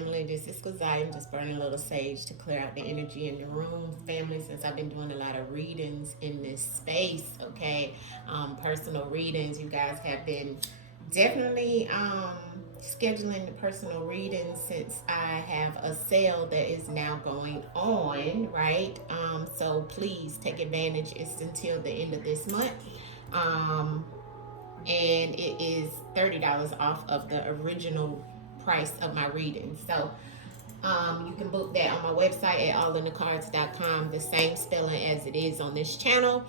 family. This is because I am just burning a little sage to clear out the energy in the room, family, since I've been doing a lot of readings in this space, okay? Personal readings. You guys have been definitely scheduling the personal readings since I have a sale that is now going on, right? So please take advantage. It's until the end of this month. Um, and it is $30 off of the original price of my reading. So you can book that on my website at AllnDaKards.com, the same spelling as it is on this channel.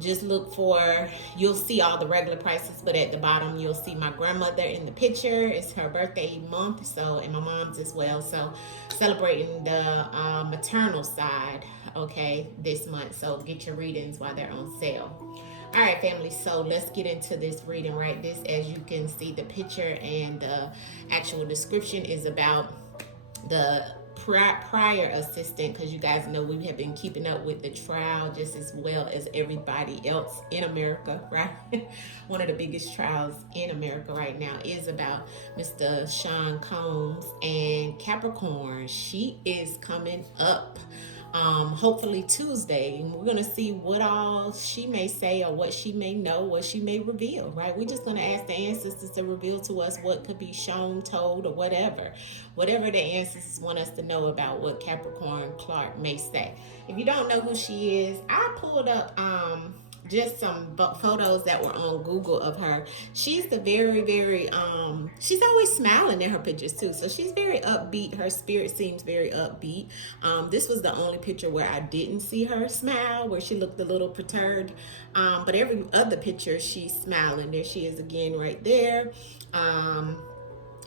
Just look for, you'll see all the regular prices, but at the bottom you'll see my grandmother in the picture. It's her birthday month, so, and my mom's as well. So celebrating the maternal side, okay, this month. So get your readings while they're on sale. All right, family, so let's get into this reading, right? This, as you can see, the picture and the actual description is about the prior assistant, because you guys know we have been keeping up with the trial just as well as everybody else in America, right? One of the biggest trials in America right now is about Mr. Sean Combs and Capricorn. She is coming up. Hopefully Tuesday, and we're gonna see what all she may say or what she may know, what she may reveal, right? We're just gonna ask the ancestors to reveal to us what could be shown, told, or whatever the ancestors want us to know about what Capricorn Clark may say. If you don't know who she is, I pulled up just some photos that were on Google of her. She's the very she's always smiling in her pictures too, so she's very upbeat. Her spirit seems very upbeat. This was the only picture where I didn't see her smile, where she looked a little perturbed, but every other picture she's smiling. There she is again right there.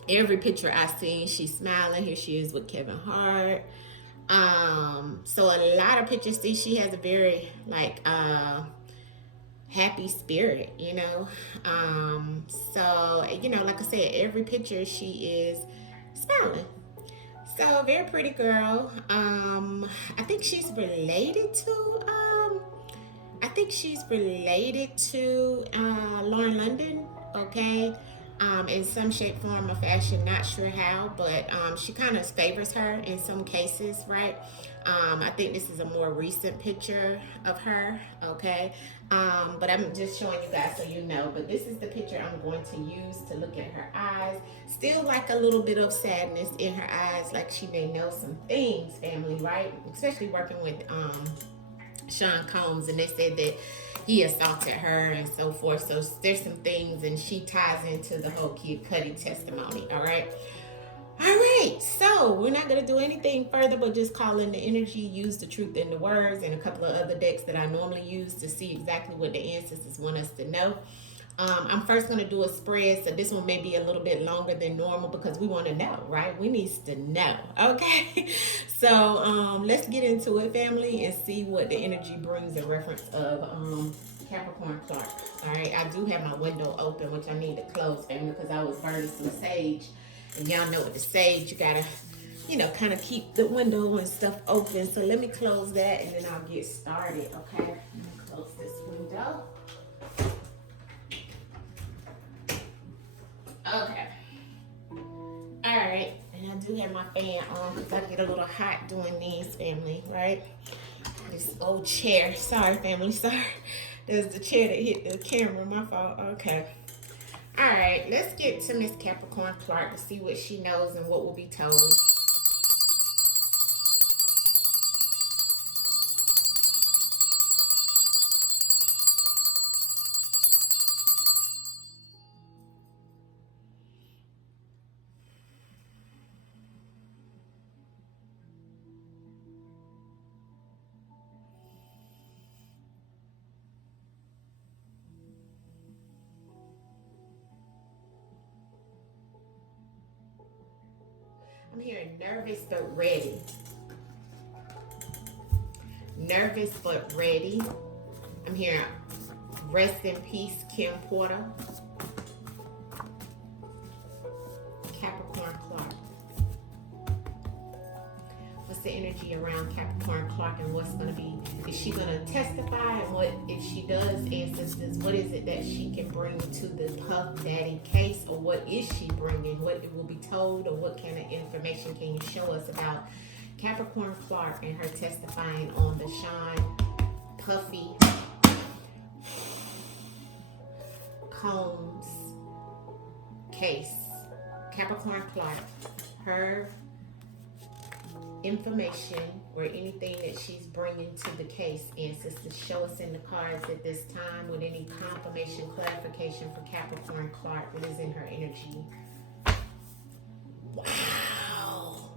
Every picture I seen, she's smiling. Here she is with Kevin Hart. So a lot of pictures, see, she has a very happy spirit, you know. So, you know, like I said, every picture she is smiling. So, very pretty girl. I think she's related to Lauren London, okay? In some shape, form, or fashion, not sure how, but she kind of favors her in some cases, right? I think this is a more recent picture of her, okay? But I'm just showing you guys so you know. But this is the picture I'm going to use to look at her eyes. Still like a little bit of sadness in her eyes, like she may know some things, family, right? Especially working with Sean Combs, and they said that he assaulted her and so forth. So there's some things, and she ties into the whole Kid Cudi testimony. All right. So we're not going to do anything further but just call in the energy, use the truth in the words, and a couple of other decks that I normally use to see exactly what the ancestors want us to know. I'm first going to do a spread, so this one may be a little bit longer than normal because we want to know, right? We need to know, okay? So let's get into it, family, and see what the energy brings in reference of Capricorn Clark. All right, I do have my window open, which I need to close, family, because I was burning some sage. And y'all know with the sage, you gotta, you know, kind of keep the window and stuff open. So let me close that and then I'll get started, okay? Let me close this window. Okay. All right. And I do have my fan on because I get a little hot doing these, family, right? This old chair. Sorry, family. Sorry. There's the chair that hit the camera. My fault. Okay. All right. Let's get to Miss Capricorn Clark to see what she knows and what will be told. I'm hearing nervous but ready. Nervous but ready. I'm hearing rest in peace, Kim Porter. Capricorn Clark. For what's the energy around Capricorn Clark, and what's going to be, is she going to testify, and what, if she does, ancestors, what is it that she can bring to the Puff Daddy case, or what is she bringing, what it will be told, or what kind of information can you show us about Capricorn Clark and her testifying on the Sean Puffy Combs case. Capricorn Clark, her information or anything that she's bringing to the case, ancestors, show us in the cards at this time with any confirmation, clarification for Capricorn Clark. What is in her energy? Wow.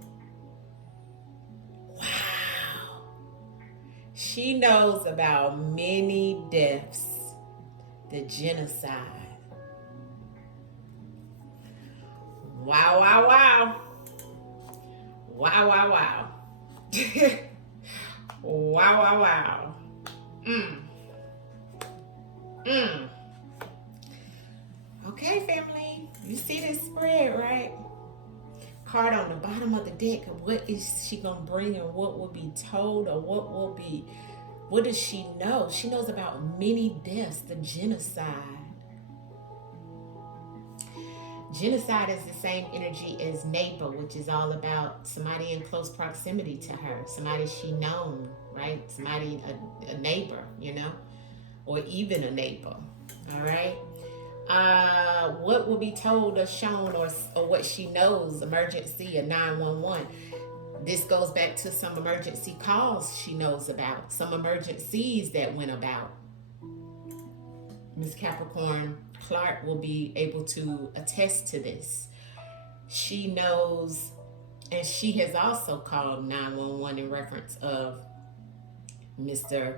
Wow. She knows about many deaths, the genocide. Wow, wow, wow. Wow, wow, wow. Wow, wow, wow. Okay, family. You see this spread, right? Card on the bottom of the deck. What is she going to bring, and what will be told, or what does she know? She knows about many deaths, the genocide. Genocide is the same energy as neighbor, which is all about somebody in close proximity to her, somebody she known, right? Somebody, a neighbor, you know, or even a neighbor, all right? What will be told or shown, or what she knows, emergency, or 911. This goes back to some emergency calls she knows about, some emergencies that went about. Miss Capricorn Clark will be able to attest to this. She knows, and she has also called 911 in reference of Mr.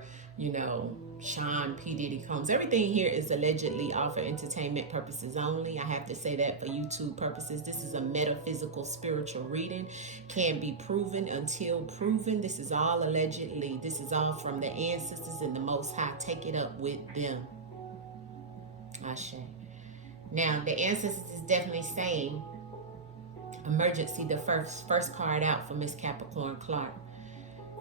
Sean P. Diddy Combs. Everything here is allegedly all for entertainment purposes only. I have to say that for YouTube purposes. This is a metaphysical spiritual reading. Can't be proven until proven. This is all allegedly. This is all from the ancestors and the Most High. Take it up with them. Ashe. Now, the ancestors is definitely saying emergency, the first card out for Miss Capricorn Clark.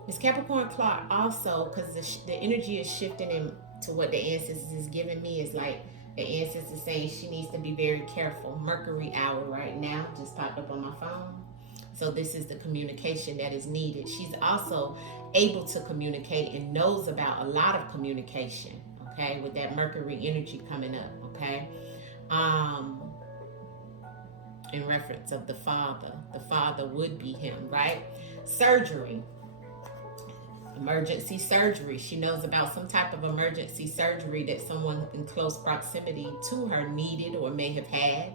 Miss Capricorn Clark also, because the energy is shifting into what the ancestors is giving me, is like the ancestors saying she needs to be very careful. Mercury hour right now just popped up on my phone. So this is the communication that is needed. She's also able to communicate and knows about a lot of communication, okay, with that Mercury energy coming up, okay? In reference of the father would be him, right? Surgery, emergency surgery. She knows about some type of emergency surgery that someone in close proximity to her needed or may have had.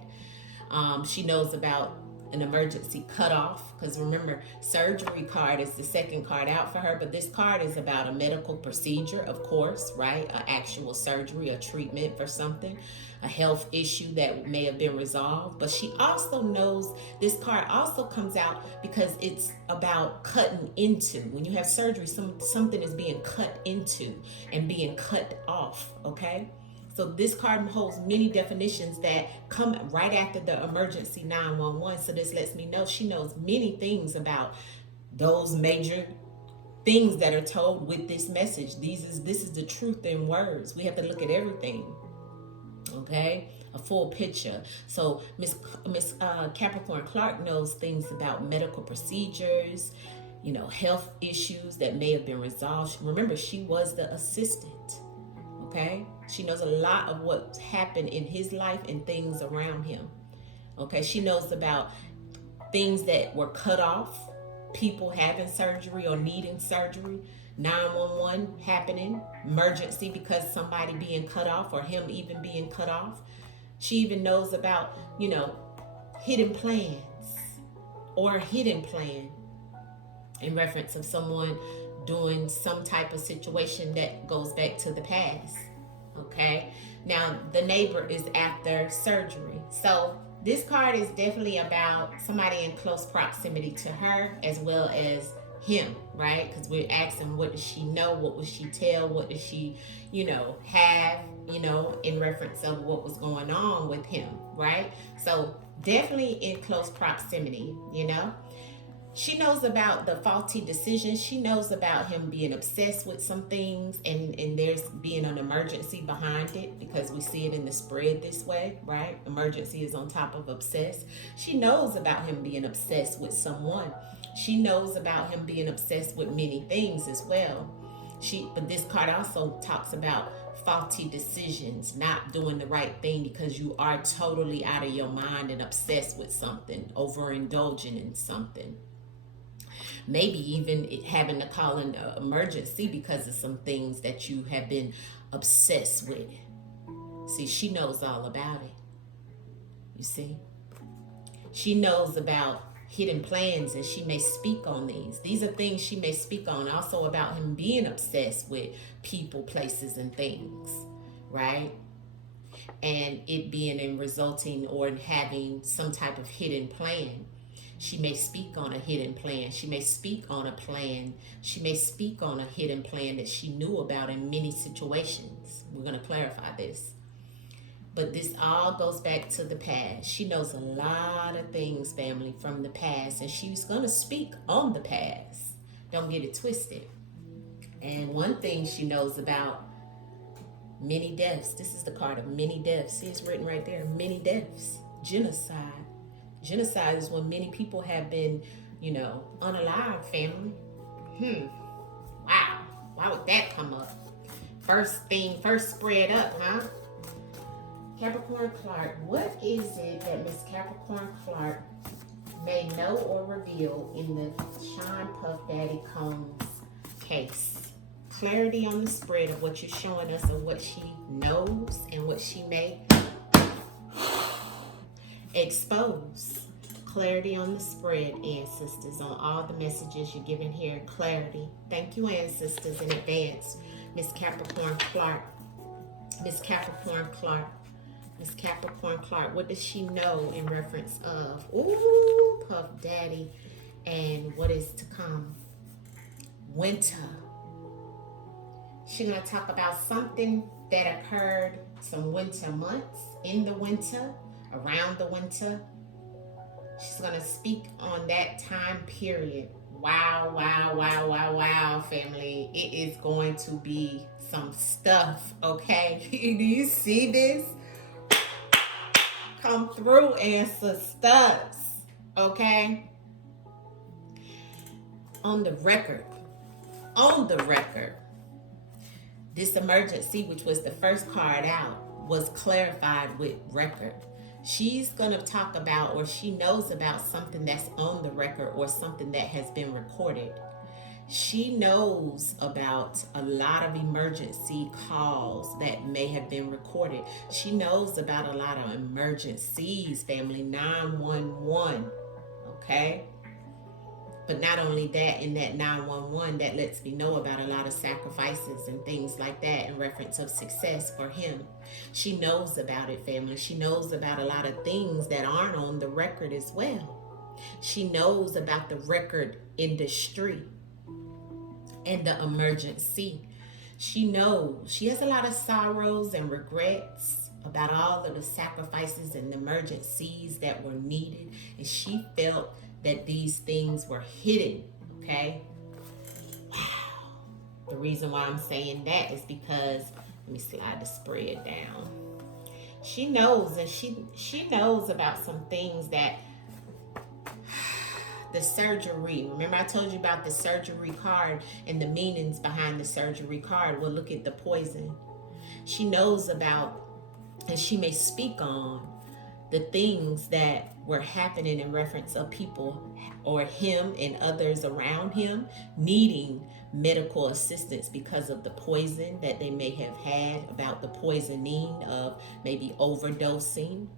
She knows about an emergency cutoff, because remember, surgery card is the second card out for her, but this card is about a medical procedure, of course, right? An actual surgery, a treatment for something, a health issue that may have been resolved. But she also knows this card also comes out because it's about cutting into. When you have surgery, something is being cut into and being cut off, okay? So this card holds many definitions that come right after the emergency 911. So this lets me know she knows many things about those major things that are told with this message. This is the truth in words. We have to look at everything, okay? A full picture. So Miss Capricorn Clark knows things about medical procedures, health issues that may have been resolved. Remember, she was the assistant. Okay, she knows a lot of what happened in his life and things around him. Okay, she knows about things that were cut off, people having surgery or needing surgery, 911 happening, emergency because somebody being cut off or him even being cut off. She even knows about, hidden plans or a hidden plan in reference of someone doing some type of situation that goes back to the past, okay? Now, the neighbor is after surgery. So this card is definitely about somebody in close proximity to her as well as him, right? Because we're asking, what does she know? What will she tell? What does she, have, in reference of what was going on with him, right? So definitely in close proximity, She knows about the faulty decisions. She knows about him being obsessed with some things, and there's being an emergency behind it, because we see it in the spread this way, right? Emergency is on top of obsessed. She knows about him being obsessed with someone. She knows about him being obsessed with many things as well. But this card also talks about faulty decisions, not doing the right thing because you are totally out of your mind and obsessed with something, overindulging in something. Maybe even having to call an emergency because of some things that you have been obsessed with. See, she knows all about it. You see? She knows about hidden plans, and she may speak on these. These are things she may speak on. Also about him being obsessed with people, places, and things, right? And it being in resulting or in having some type of hidden plan. She may speak on a hidden plan. She may speak on a plan. She may speak on a hidden plan that she knew about in many situations. We're going to clarify this. But this all goes back to the past. She knows a lot of things, family, from the past. And she's going to speak on the past. Don't get it twisted. And one thing she knows about, many deaths. This is the card of many deaths. See, it's written right there. Many deaths. Genocide. Genocide is when many people have been, unalive, family. Wow. Why would that come up? First spread up, huh? Capricorn Clark, what is it that Miss Capricorn Clark may know or reveal in the Sean Puff Daddy Combs case? Clarity on the spread of what you're showing us, of what she knows and what she may expose. Clarity on the spread, ancestors, on all the messages you're giving here. Clarity. Thank you, ancestors, in advance. Miss Capricorn Clark. Miss Capricorn Clark. Miss Capricorn Clark. What does she know in reference of? Ooh, Puff Daddy. And what is to come? Winter. She's going to talk about something that occurred some winter months, in the winter, around the winter. She's going to speak on that time period. Wow, wow, wow, wow, wow, family. It is going to be some stuff, okay? Do you see this? Come through, ancestors, okay? On the record, this emergency, which was the first card out, was clarified with record. She's going to talk about, or she knows about, something that's on the record or something that has been recorded. She knows about a lot of emergency calls that may have been recorded. She knows about a lot of emergencies, family, 911, okay? But not only that, in that 911, that lets me know about a lot of sacrifices and things like that in reference of success for him. She knows about it, family. She knows about a lot of things that aren't on the record as well. She knows about the record industry and the emergency. She knows. She has a lot of sorrows and regrets about all of the sacrifices and emergencies that were needed. And she felt that these things were hidden, okay? Wow. The reason why I'm saying that is because, let me slide the spread down. She knows, and she knows about some things that, the surgery. Remember I told you about the surgery card and the meanings behind the surgery card. Well, look at the poison. She knows about, and she may speak on, the things that were happening in reference of people or him and others around him needing medical assistance because of the poison that they may have had, about the poisoning of maybe overdosing,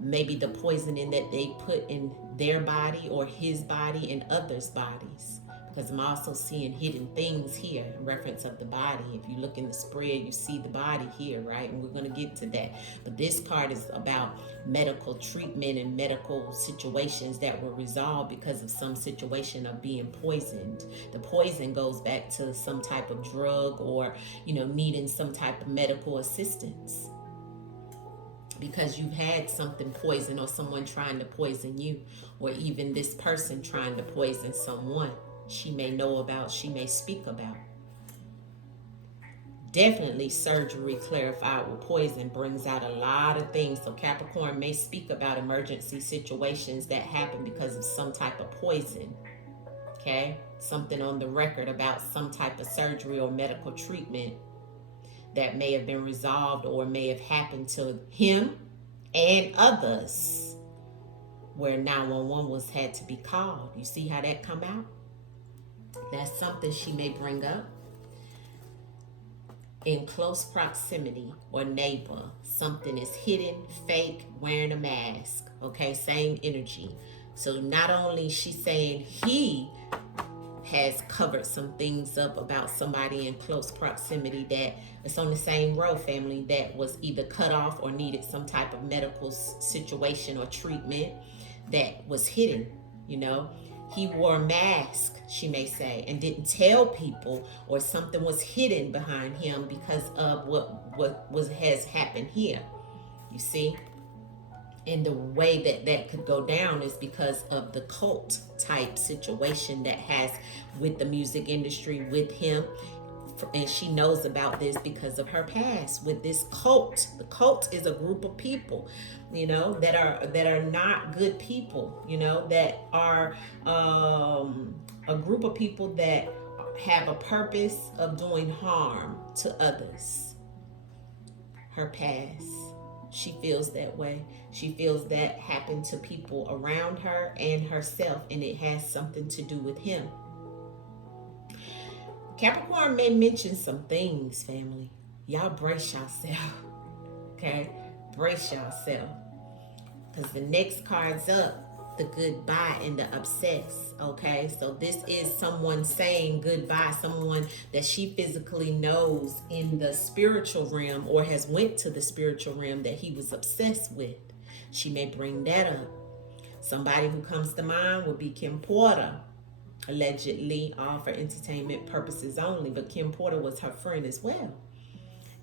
maybe the poisoning that they put in their body or his body and others' bodies. Because I'm also seeing hidden things here in reference of the body. If you look in the spread, you see the body here, right? And we're going to get to that. But this card is about medical treatment and medical situations that were resolved because of some situation of being poisoned. The poison goes back to some type of drug or, needing some type of medical assistance. because you've had something poison, or someone trying to poison you, or even this person trying to poison someone she may know about, she may speak about. Definitely surgery clarified with poison brings out a lot of things. So Capricorn may speak about emergency situations that happen because of some type of poison. Okay? Something on the record about some type of surgery or medical treatment that may have been resolved or may have happened to him and others, where 911 had to be called. You see how that come out? That's something she may bring up. In close proximity or neighbor, something is hidden, fake, wearing a mask. Okay, same energy. So not only she's saying he has covered some things up about somebody in close proximity that is on the same road, family, that was either cut off or needed some type of medical situation or treatment that was hidden, you know. He wore a mask, she may say, and didn't tell people, or something was hidden behind him because of what has happened here. You see? And the way that could go down is because of the cult type situation that has with the music industry, with him. And she knows about this because of her past with this cult. The cult is a group of people, you know, that are not good people, you know, that are a group of people that have a purpose of doing harm to others. Her past, she feels that way. She feels that happened to people around her and herself, and it has something to do with him. Capricorn may mention some things, family. Y'all brace yourself, okay? Brace yourself. Because the next card's up, the goodbye and the obsess, okay? So this is someone saying goodbye, someone that she physically knows in the spiritual realm or has went to the spiritual realm that he was obsessed with. She may bring that up. Somebody who comes to mind would be Kim Porter. Allegedly, all for entertainment purposes only, but Kim Porter was her friend as well.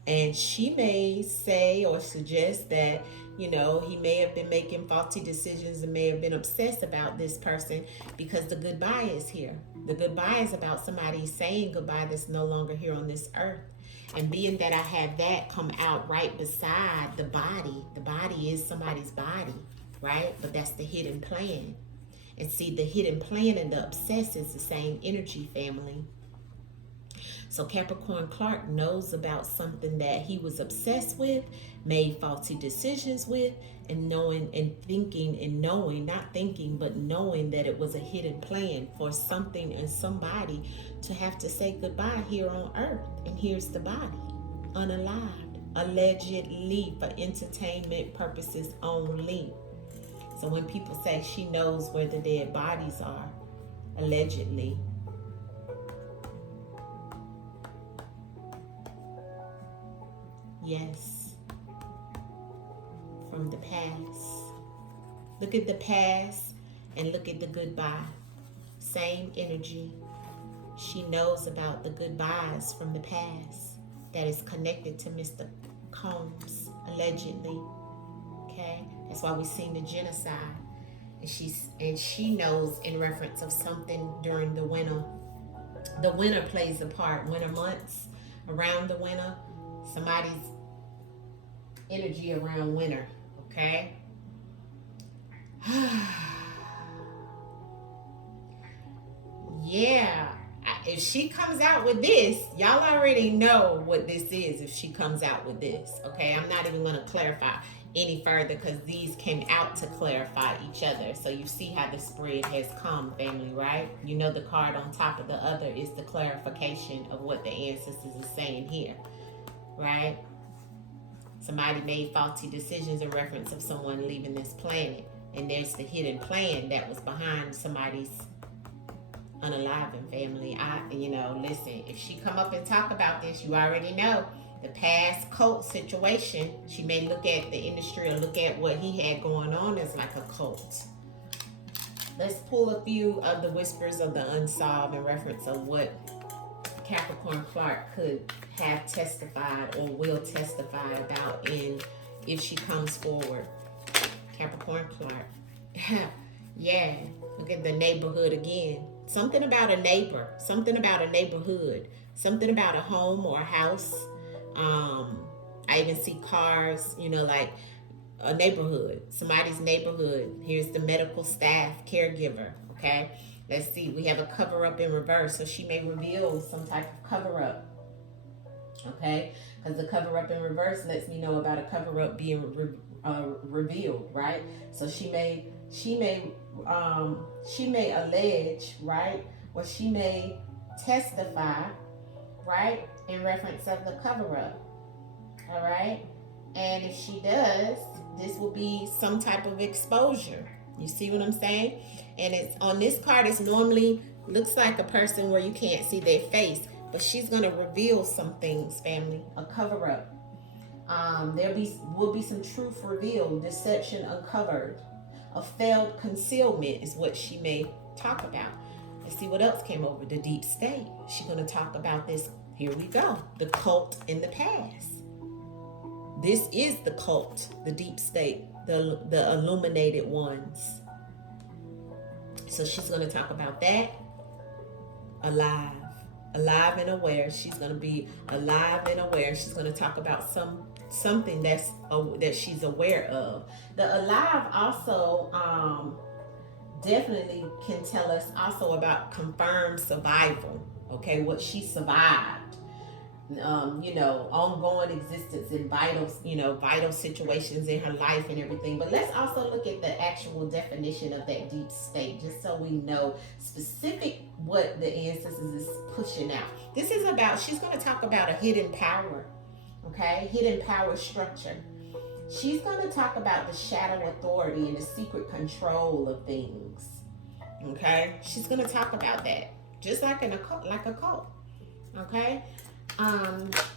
And she may say or suggest that, you know, he may have been making faulty decisions and may have been obsessed about this person because the goodbye is here. The goodbye is about somebody saying goodbye that's no longer here on this earth. And being that I have that come out right beside the body is somebody's body, right? But that's the hidden plan. And see, the hidden plan and the obsess is the same energy, family. So Capricorn Clark knows about something that he was obsessed with, made faulty decisions with, and knowing and thinking and knowing, not thinking, but knowing that it was a hidden plan for something and somebody to have to say goodbye here on earth. And here's the body, unalived, allegedly for entertainment purposes only. So when people say she knows where the dead bodies are, allegedly, yes, from the past. Look at the past and look at the goodbye. Same energy. She knows about the goodbyes from the past that is connected to Mr. Combs, allegedly. Okay? That's why we've seen the genocide. And she knows in reference of something during the winter. The winter plays a part. Winter months, around the winter, somebody's energy around winter, okay? Yeah, if she comes out with this, y'all already know what this is if she comes out with this, okay? I'm not even going to clarify any further because these came out to clarify each other. So you see how the spread has come, family, right? You know the card on top of the other is the clarification of what the ancestors are saying here, right? Somebody made faulty decisions in reference of someone leaving this planet. And there's the hidden plan that was behind somebody's unaliving, family. Listen, if she come up and talk about this, you already know the past cult situation. She may look at the industry or look at what he had going on as like a cult. Let's pull a few of the whispers of the unsolved in reference of what Capricorn Clark could have testified or will testify about in if she comes forward. Capricorn Clark. Yeah, look at the neighborhood again. Something about a neighbor, something about a neighborhood, something about a home or a house. I even see cars, you know, like a neighborhood, somebody's neighborhood. Here's the medical staff, caregiver, okay? Let's see, we have a cover up in reverse, so she may reveal some type of cover up, okay? Because the cover up in reverse lets me know about a cover up being revealed, right? So she may allege, right? Or she may testify, right? In reference of the cover up, all right? And if she does, this will be some type of exposure. You see what I'm saying? And it's on this card, it's normally looks like a person where you can't see their face, but she's going to reveal some things, family, a cover up. Will be some truth revealed, deception uncovered. A failed concealment is what she may talk about. Let's see what else came over. The deep state. She's going to talk about this. Here we go. The cult in the past. This is the cult, the deep state, the illuminated ones. So she's going to talk about that. Alive and aware. She's going to be alive and aware. She's going to talk about something that she's aware of. The alive also definitely can tell us also about confirmed survival. Okay, what she survived. Ongoing existence in vital situations in her life and everything. But let's also look at the actual definition of that deep state, just so we know specific what the ancestors is pushing out. This is about, she's going to talk about a hidden power, okay? Hidden power structure. She's going to talk about the shadow authority and the secret control of things, okay? She's going to talk about that, just like a cult, okay?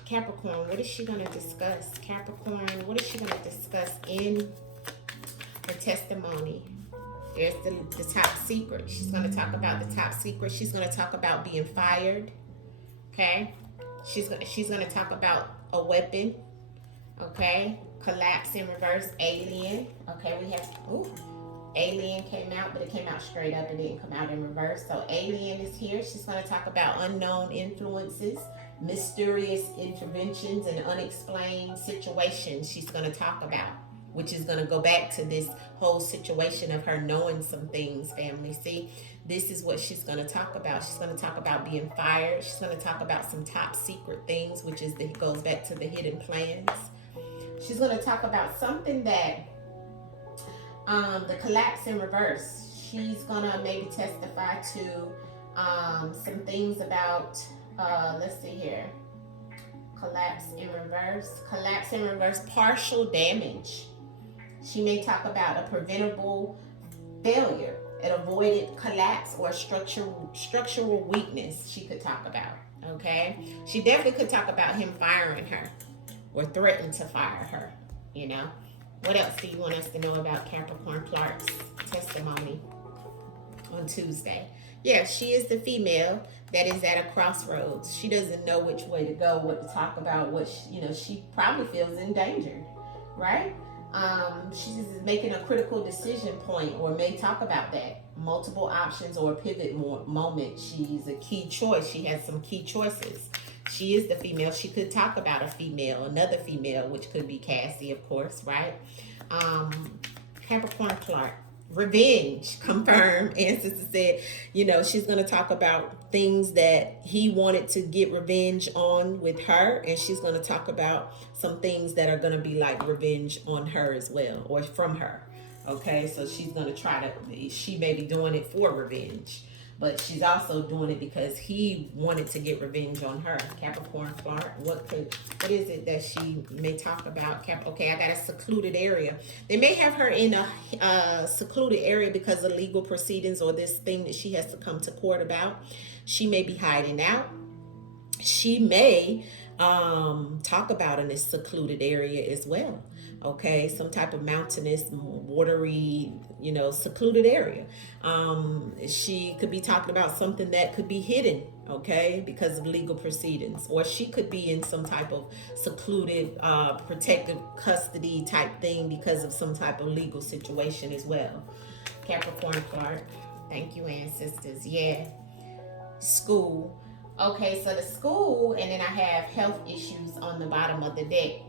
Capricorn, what is she going to discuss? Capricorn, what is she going to discuss in her testimony? There's the top secret. She's going to talk about the top secret. She's going to talk about being fired. Okay? She's going to talk about a weapon. Okay? Collapse in reverse. Alien. Okay, we have alien came out, but it came out straight up. It didn't come out in reverse. So alien is here. She's going to talk about unknown influences, mysterious interventions, and unexplained situations she's going to talk about, which is going to go back to this whole situation of her knowing some things, family. See, this is what she's going to talk about. She's going to talk about being fired. She's going to talk about some top secret things, which is goes back to the hidden plans. She's going to talk about something that the collapse in reverse. She's going to maybe testify to some things about let's see here. Collapse in reverse, partial damage. She may talk about a preventable failure, an avoided collapse, or structural weakness she could talk about, okay? She definitely could talk about him firing her or threaten to fire her, you know? What else do you want us to know about Capricorn Clark's testimony on Tuesday? Yeah, she is the female that is at a crossroads. She doesn't know which way to go, what to talk about, she probably feels endangered, right? She's making a critical decision point, or may talk about that. Multiple options or a pivot moment. She's a key choice. She has some key choices. She is the female. She could talk about another female, which could be Cassie, of course, right? Capricorn Clark. Revenge confirmed. Ancestor said, she's going to talk about things that he wanted to get revenge on with her, and she's going to talk about some things that are going to be like revenge on her as well, or from her. Okay, so she's going to she may be doing it for revenge, but she's also doing it because he wanted to get revenge on her. Capricorn Clark, what is it that she may talk about? Okay, I got a secluded area. They may have her in a secluded area because of legal proceedings or this thing that she has to come to court about. She may be hiding out. She may talk about in this secluded area as well. Okay, some type of mountainous, watery, secluded area. She could be talking about something that could be hidden, okay, because of legal proceedings, or she could be in some type of secluded, protective custody type thing because of some type of legal situation as well. Capricorn card. Thank you, ancestors. Yeah. School. Okay, so the school, and then I have health issues on the bottom of the deck.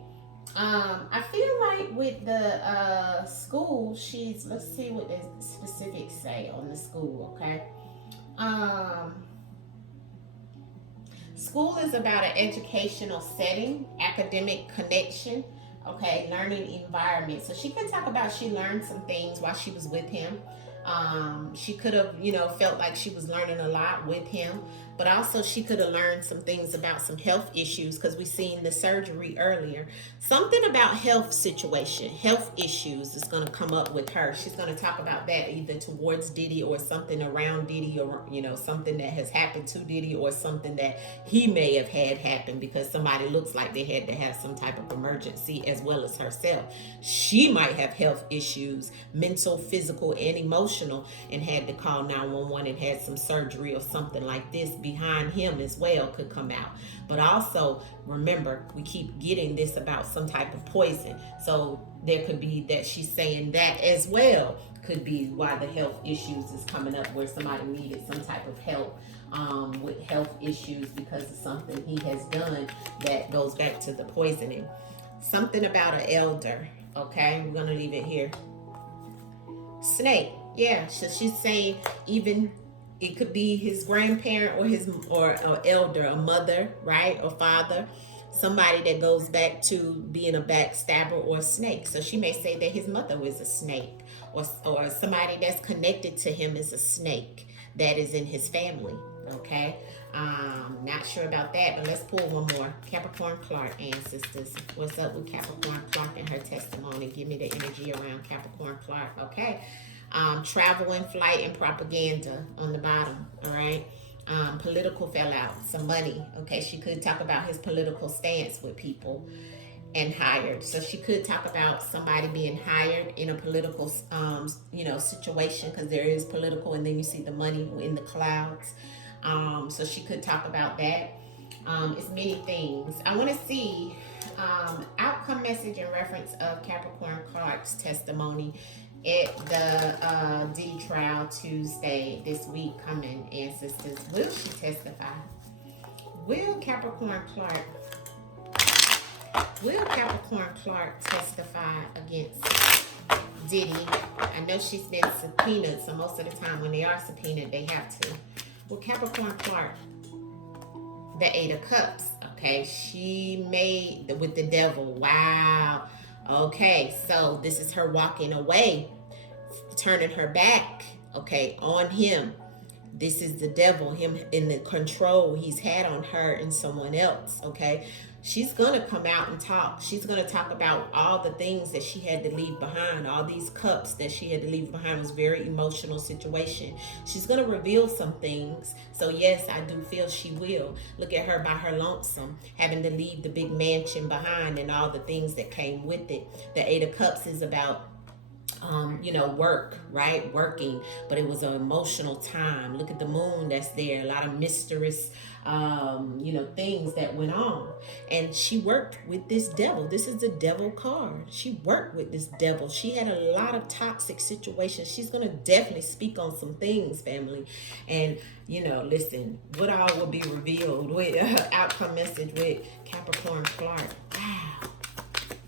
I feel like with the school, let's see what the specifics say on the school, okay? School is about an educational setting, academic connection, okay, learning environment. So she could talk about she learned some things while she was with him. She could have, felt like she was learning a lot with him, but also she could have learned some things about some health issues because we seen the surgery earlier. Something about health situation, health issues is going to come up with her. She's going to talk about that either towards Diddy or something around Diddy, or, something that has happened to Diddy or something that he may have had happen because somebody looks like they had to have some type of emergency, as well as herself. She might have health issues, mental, physical, and emotional, and had to call 911 and had some surgery or something like this behind him as well could come out. But also remember, we keep getting this about some type of poison, so there could be that she's saying that as well could be why the health issues is coming up, where somebody needed some type of help with health issues because of something he has done that goes back to the poisoning. Something about an elder. Okay, we're gonna leave it here. Snake. Yeah, so she's saying even it could be his grandparent or elder, a mother, right, or father, somebody that goes back to being a backstabber or a snake. So she may say that his mother was a snake, or somebody that's connected to him is a snake that is in his family. Okay, not sure about that, but let's pull one more. Capricorn Clark, ancestors. What's up with Capricorn Clark and her testimony? Give me the energy around Capricorn Clark. Okay. Travel and flight and propaganda on the bottom. All right. Political fallout, some money. Okay. She could talk about his political stance with people and hired. So she could talk about somebody being hired in a political, situation, because there is political, and then you see the money in the clouds. So she could talk about that. It's many things. I want to see outcome message in reference of Capricorn Clark's testimony at the Diddy trial Tuesday this week coming, ancestors. Will she testify? Will Capricorn Clark testify against Diddy? I know she's been subpoenaed, so most of the time when they are subpoenaed, they have to. Well, Capricorn Clark, the Eight of Cups, okay? She made with the devil. Wow. Okay, so this is her walking away, turning her back, okay, on him. This is the devil, him in the control he's had on her and someone else, okay? She's going to come out and talk. She's going to talk about all the things that she had to leave behind. All these cups that she had to leave behind. It was a very emotional situation. She's going to reveal some things. So yes, I do feel she will. Look at her by her lonesome, having to leave the big mansion behind and all the things that came with it. The Eight of Cups is about work, right? Working, but it was an emotional time. Look at the moon that's there. A lot of mysterious, things that went on. And she worked with this devil. This is the devil card. She worked with this devil. She had a lot of toxic situations. She's going to definitely speak on some things, family. And, listen, what all will be revealed with outcome message with Capricorn Clark. Wow.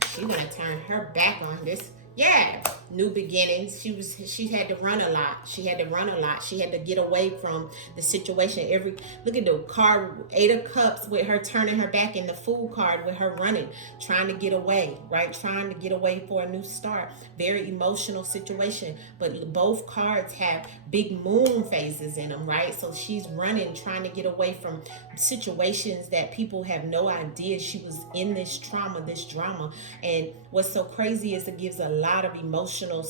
She's going to turn her back on this. Yeah, new beginnings. She had to run a lot. She had to get away from the situation. Look at the card, Eight of Cups, with her turning her back, and the Fool card with her running, trying to get away, right? Trying to get away for a new start. Very emotional situation. But both cards have big moon phases in them, right? So she's running, trying to get away from situations that people have no idea she was in this trauma, this drama. And what's so crazy is it gives a lot of emotional,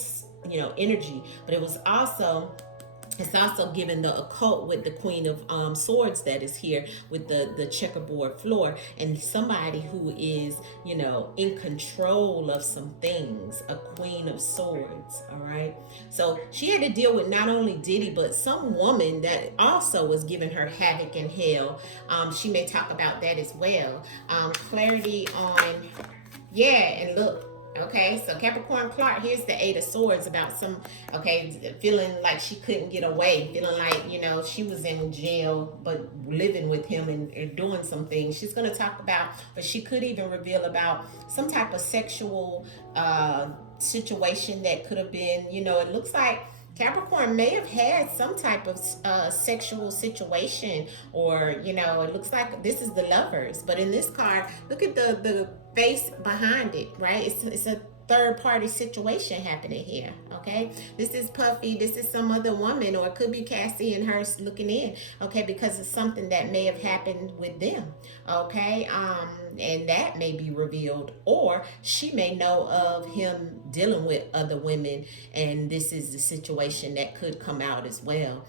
energy, but it was also It's also given the occult with the Queen of Swords that is here with the checkerboard floor, and somebody who is, you know, in control of some things, a Queen of Swords. All right. So she had to deal with not only Diddy, but some woman that also was giving her havoc in hell. She may talk about that as well. Clarity on, yeah, and look, okay, so Capricorn Clark, here's the Eight of Swords about some, okay, feeling like she couldn't get away, feeling like, you know, she was in jail, but living with him and doing some things. She's going to talk about, but she could even reveal about some type of sexual situation that could have been, you know, it looks like Capricorn may have had some type of sexual situation, or, you know, it looks like this is the Lovers. But in this card, look at the face behind it, right? It's a third party situation happening here. Okay, this is Puffy, this is some other woman, or it could be Cassie and her looking in. Okay, because it's something that may have happened with them. Okay, and that may be revealed, or she may know of him dealing with other women, and this is the situation that could come out as well.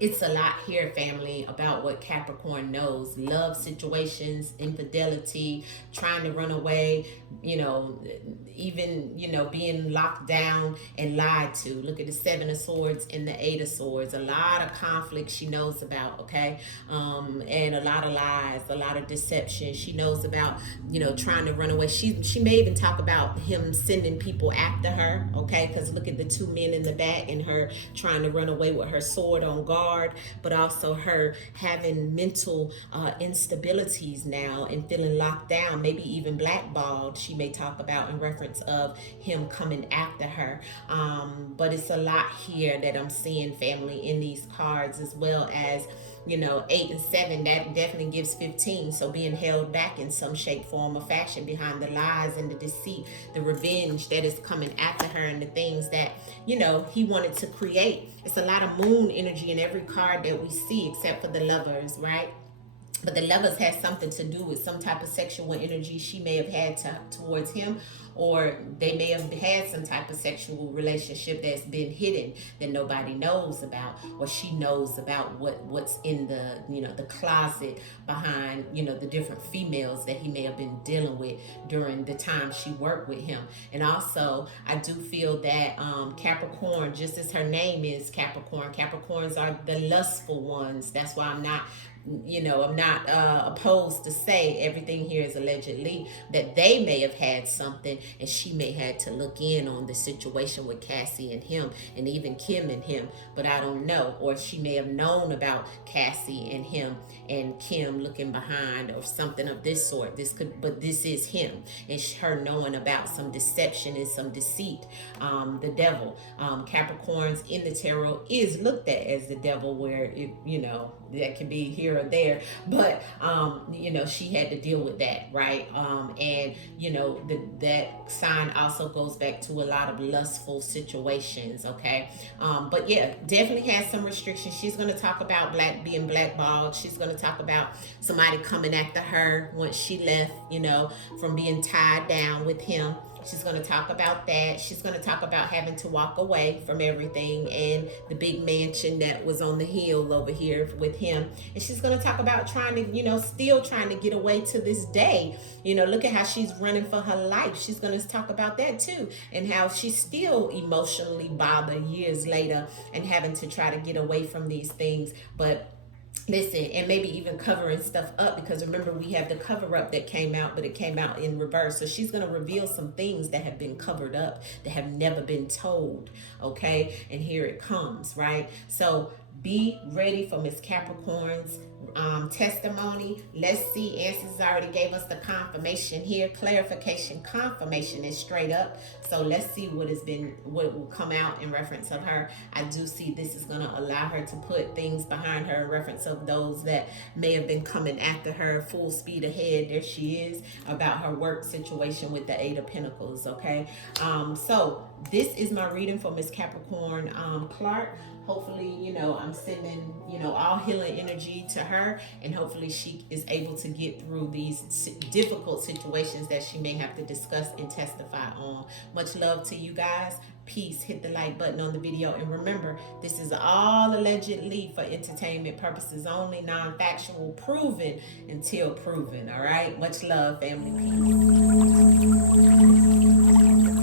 It's a lot here, family, about what Capricorn knows. Love situations, infidelity, trying to run away, you know, even, you know, being locked down and lied to. Look at the Seven of Swords and the Eight of Swords. A lot of conflict she knows about, okay? And a lot of lies, a lot of deception. She knows about, you know, trying to run away. She may even talk about him sending people after her, okay? Because look at the two men in the back and her trying to run away with her sword on guard, but also her having mental instabilities now and feeling locked down, maybe even blackballed. She may talk about in reference of him coming after her. But it's a lot here that I'm seeing, family, in these cards, as well as, you know, 8 and 7, that definitely gives 15. So being held back in some shape, form, or fashion behind the lies and the deceit, the revenge that is coming after her, and the things that, you know, he wanted to create. It's a lot of moon energy in every card that we see, except for the Lovers, right? But the Lovers has something to do with some type of sexual energy she may have had towards him, or they may have had some type of sexual relationship that's been hidden that nobody knows about, or she knows about what's in the, you know, the closet behind, you know, the different females that he may have been dealing with during the time she worked with him. And also, I do feel that Capricorn, just as her name is Capricorn, Capricorns are the lustful ones. That's why I'm not opposed to say everything here is allegedly, that they may have had something, and she may had to look in on the situation with Cassie and him, and even Kim and him, but I don't know. Or she may have known about Cassie and him and Kim looking behind, or something of this sort. But this is him, and her knowing about some deception and some deceit. The devil, Capricorns in the tarot is looked at as the devil, where it, you know, that can be here or there, but you know, she had to deal with that, right? And you know, that sign also goes back to a lot of lustful situations, okay? But yeah, definitely has some restrictions. She's going to talk about being blackballed. She's going to talk about somebody coming after her once she left, you know, from being tied down with him. She's going to talk about that. She's going to talk about having to walk away from everything and the big mansion that was on the hill over here with him. And she's going to talk about trying to, you know, still trying to get away to this day. You know, look at how she's running for her life. She's going to talk about that too, and how she's still emotionally bothered years later and having to try to get away from these things. But listen, and maybe even covering stuff up, because remember, we have the cover up that came out, but it came out in reverse. So she's going to reveal some things that have been covered up, that have never been told, okay? And here it comes, right? So be ready for Miss Capricorn's testimony. Let's see. Answers already gave us the confirmation here. Clarification, confirmation is straight up. So let's see what will come out in reference of her. I do see this is going to allow her to put things behind her in reference of those that may have been coming after her full speed ahead. There she is, about her work situation with the Eight of Pentacles, okay? So this is my reading for Miss Capricorn Clark. Hopefully, I'm sending, all healing energy to her, and hopefully she is able to get through these difficult situations that she may have to discuss and testify on. Much love to you guys. Peace. Hit the like button on the video, and remember, this is all allegedly for entertainment purposes only, non-factual, proven until proven. All right, much love, family. Peace.